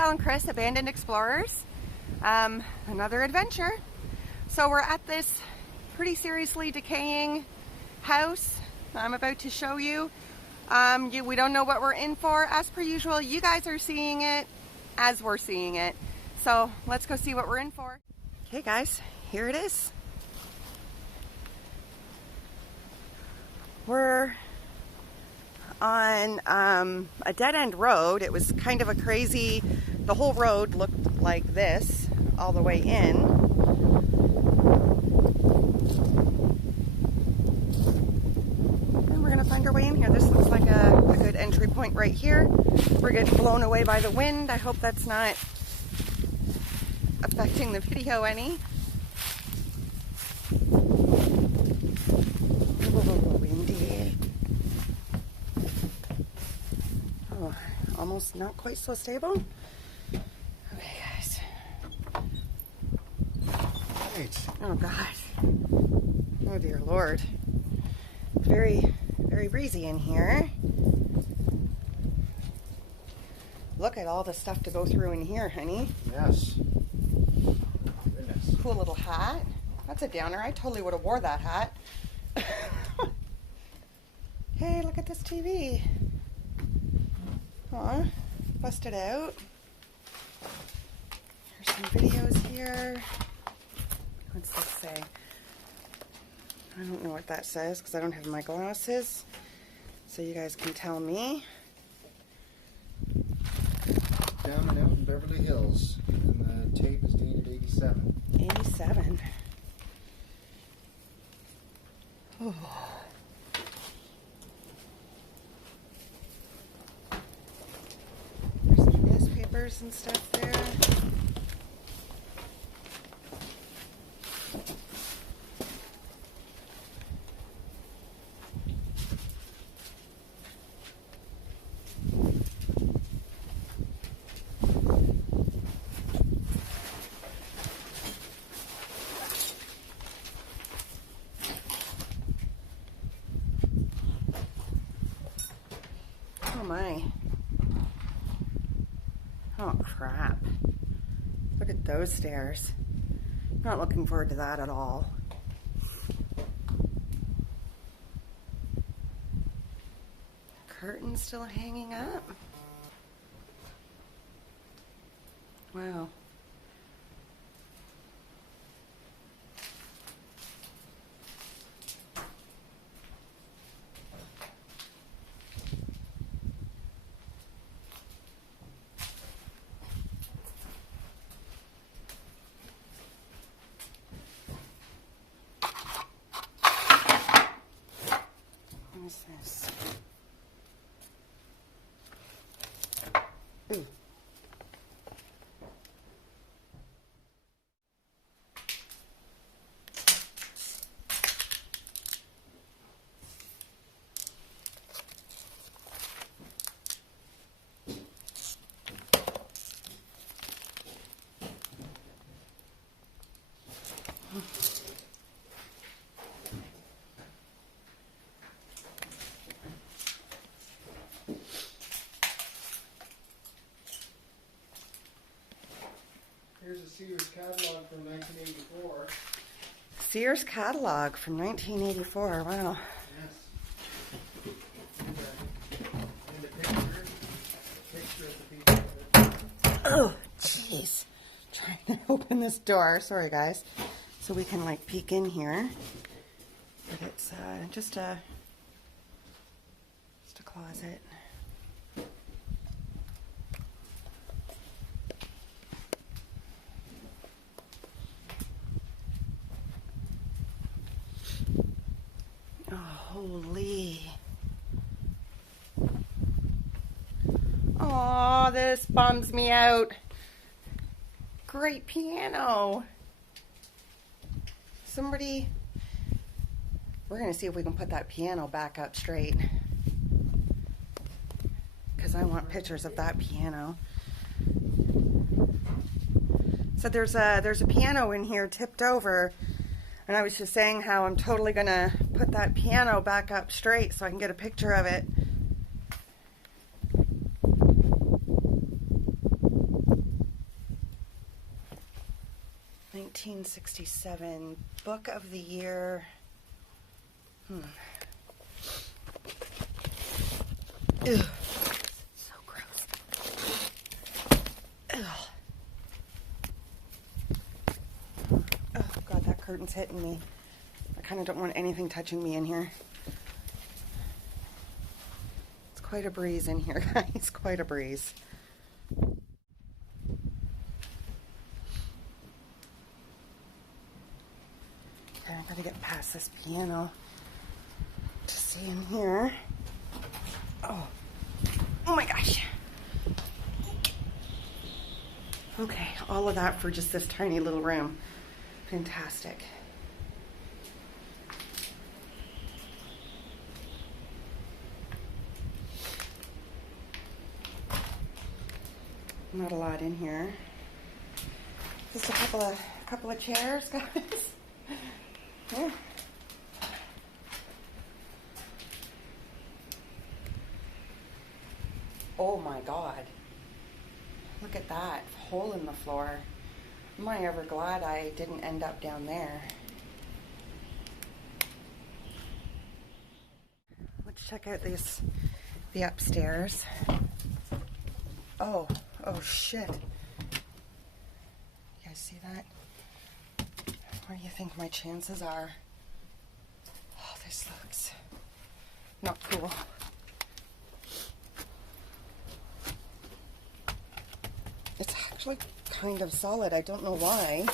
Michelle and Chris, Abandoned Explorers. Another adventure. So we're at this pretty seriously decaying house I'm about to show you. We don't know what we're in for. As per usual, you guys are seeing it as we're seeing it. So let's go see what we're in for. Okay guys, here it is. We're on a dead-end road. It was kind of a crazy, the whole road looked like this all the way in. And we're gonna find our way in here. This looks like a good entry point right here. We're getting blown away by the wind. I hope that's not affecting the video any. Windy. Oh, almost not quite so stable. Okay, guys. Right. Oh, God. Oh, dear Lord. Very, very breezy in here. Look at all the stuff to go through in here, honey. Yes. Goodness. Cool little hat. That's a downer. I totally would have wore that hat. Hey, look at this TV. Aw, busted out. There's some videos here. What's this say? I don't know what that says because I don't have my glasses. So you guys can tell me. Down and out in Beverly Hills. And the tape is dated 87. 87. Oh. There's some newspapers and stuff there. Oh my. Oh crap. Look at those stairs. I'm not looking forward to that at all. Curtains still hanging up. Wow. What is this? Ooh. Here's a Sears catalog from 1984. Sears catalog from 1984. Wow. Yes. And the picture of the people. Oh, jeez. Trying to open this door. Sorry, guys. So we can like peek in here. But it's just a closet. Oh, holy. Oh, this bums me out. Great piano. Somebody, we're going to see if we can put that piano back up straight. Because I want pictures of that piano. So there's a piano in here tipped over. And I was just saying how I'm totally going to put that piano back up straight so I can get a picture of it. 1967. Book of the year. Ugh. So gross. Ugh. Oh God, that curtain's hitting me. I kind of don't want anything touching me in here. It's quite a breeze in here, guys. Quite a breeze. Okay, I gotta get past this piano to see in here. Oh my gosh. Okay, all of that for just this tiny little room. Fantastic. Not a lot in here. Just a couple of chairs, guys. Yeah. Oh my God. Look at that hole in the floor. Am I ever glad I didn't end up down there. Let's check out the upstairs. Oh shit. You guys see that? What do you think my chances are? Oh, this looks not cool. It's actually kind of solid. I don't know why.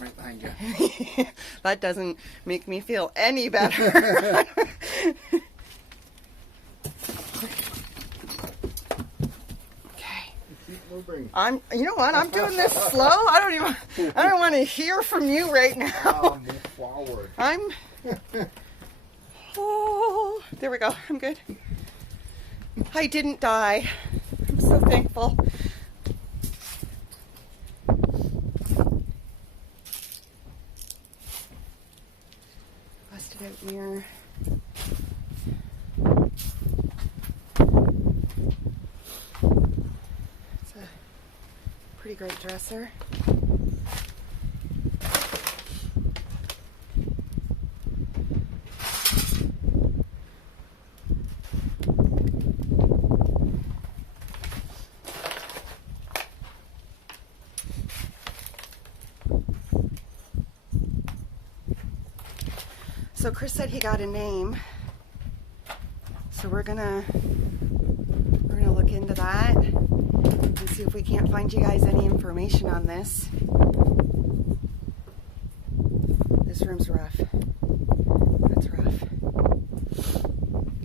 Right behind you. That doesn't make me feel any better. You know what? I'm doing this slow. I don't want to hear from you right now. Move forward. Oh, there we go. I'm good. I didn't die. I'm so thankful. Busted out mirror. It's a pretty great dresser. So Chris said he got a name, so we're gonna look into that and see if we can't find you guys any information on this. This room's rough. That's rough.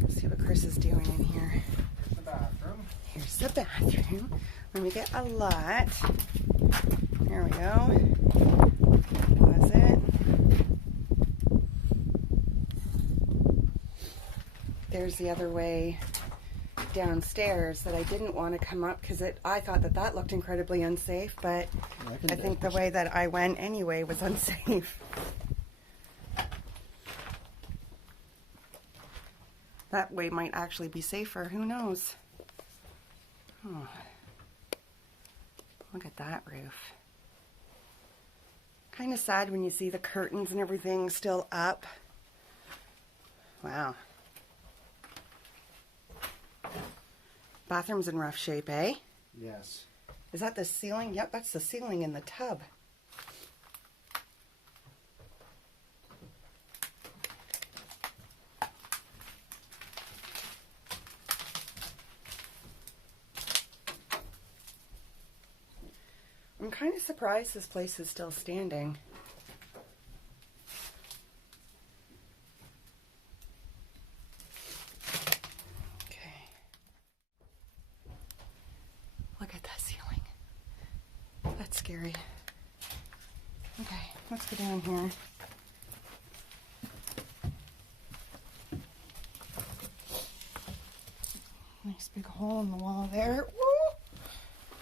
Let's see what Chris is doing in here. The bathroom. Here's the bathroom. Let me get a lot. There we go. Closet. There's the other way downstairs that I didn't want to come up because I thought that looked incredibly unsafe, but I think the way that I went anyway was unsafe. That way might actually be safer. Who knows? Oh. Look at that roof. Kind of sad when you see the curtains and everything still up. Wow. Bathroom's in rough shape, eh? Yes. Is that the ceiling? Yep, that's the ceiling in the tub. I'm kind of surprised this place is still standing. Look at that ceiling. That's scary. Okay, let's go down here. Nice big hole in the wall there. Woo!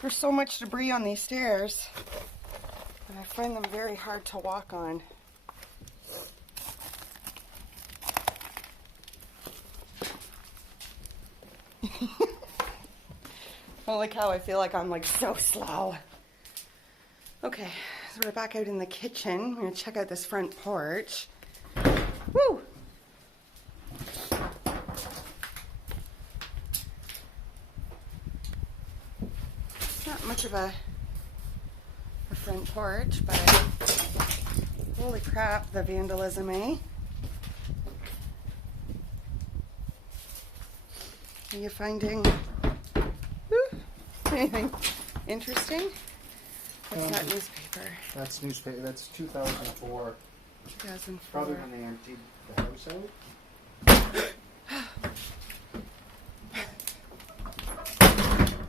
There's so much debris on these stairs, and I find them very hard to walk on. I like how I feel like I'm like so slow. Okay, so we're back out in the kitchen. We're gonna check out this front porch. Woo! Not much of a front porch, but holy crap, the vandalism, eh? Are you finding anything interesting? What's that newspaper? That's newspaper. That's 2004. 2004. Probably when they emptied the house out.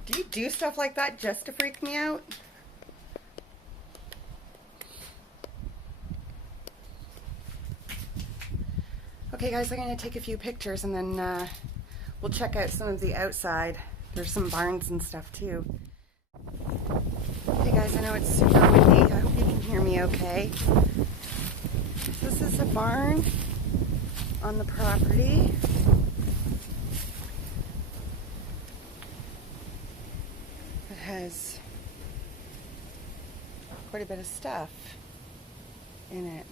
Do you do stuff like that just to freak me out? Okay guys, I'm going to take a few pictures and then we'll check out some of the outside. There's some barns and stuff too. Hey guys, I know it's super windy. I hope you can hear me okay. This is a barn on the property. It has quite a bit of stuff in it.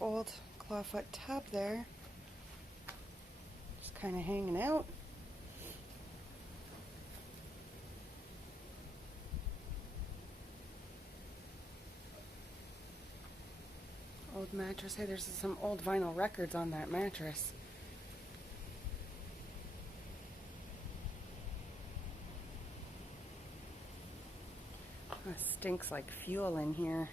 Old clawfoot tub there, just kind of hanging out. Old mattress. Hey, there's some old vinyl records on that mattress. It stinks like fuel in here.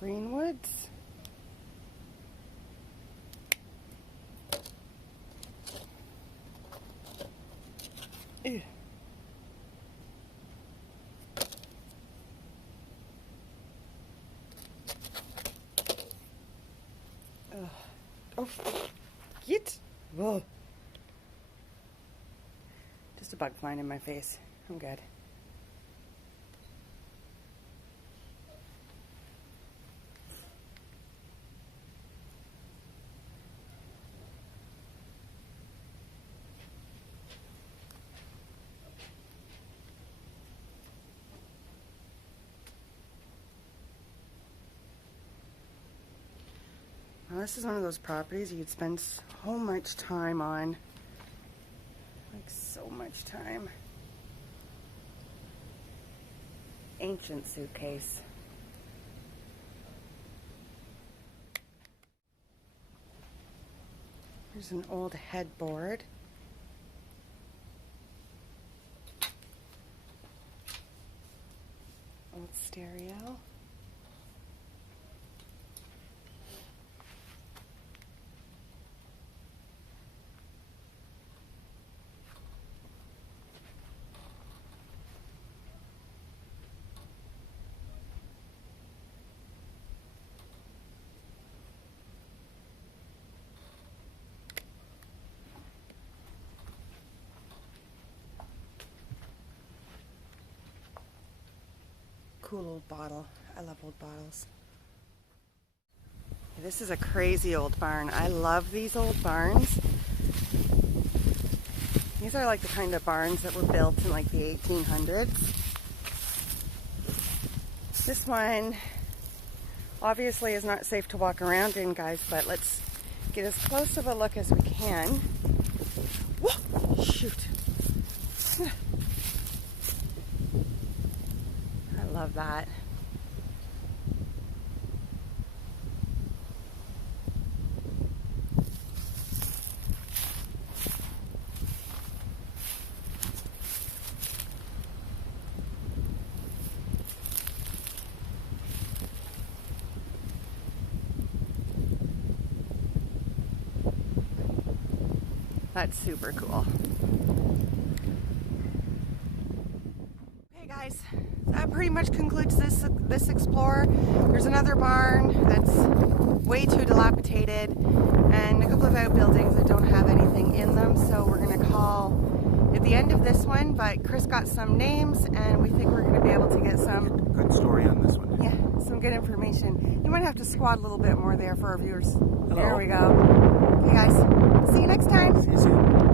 Greenwoods. Ew. Oh, get! Whoa. Just a bug flying in my face. I'm good. Well, this is one of those properties you'd spend so much time on. Like, so much time. Ancient suitcase. There's an old headboard. Old stereo. Cool old bottle. I love old bottles. This is a crazy old barn. I love these old barns. These are like the kind of barns that were built in like the 1800s. This one obviously is not safe to walk around in, guys, but let's get as close of a look as we can. Whoa! Shoot. I love that. That's super cool. Okay guys, that pretty much concludes this explore. There's another barn that's way too dilapidated and a couple of outbuildings that don't have anything in them, so we're gonna call at the end of this one, but Chris got some names and we think we're gonna be able to get some Good story on this one. yeah, some good information. You might have to squat a little bit more there for our viewers. Hello. There we go. Okay guys, see you next time. See you soon.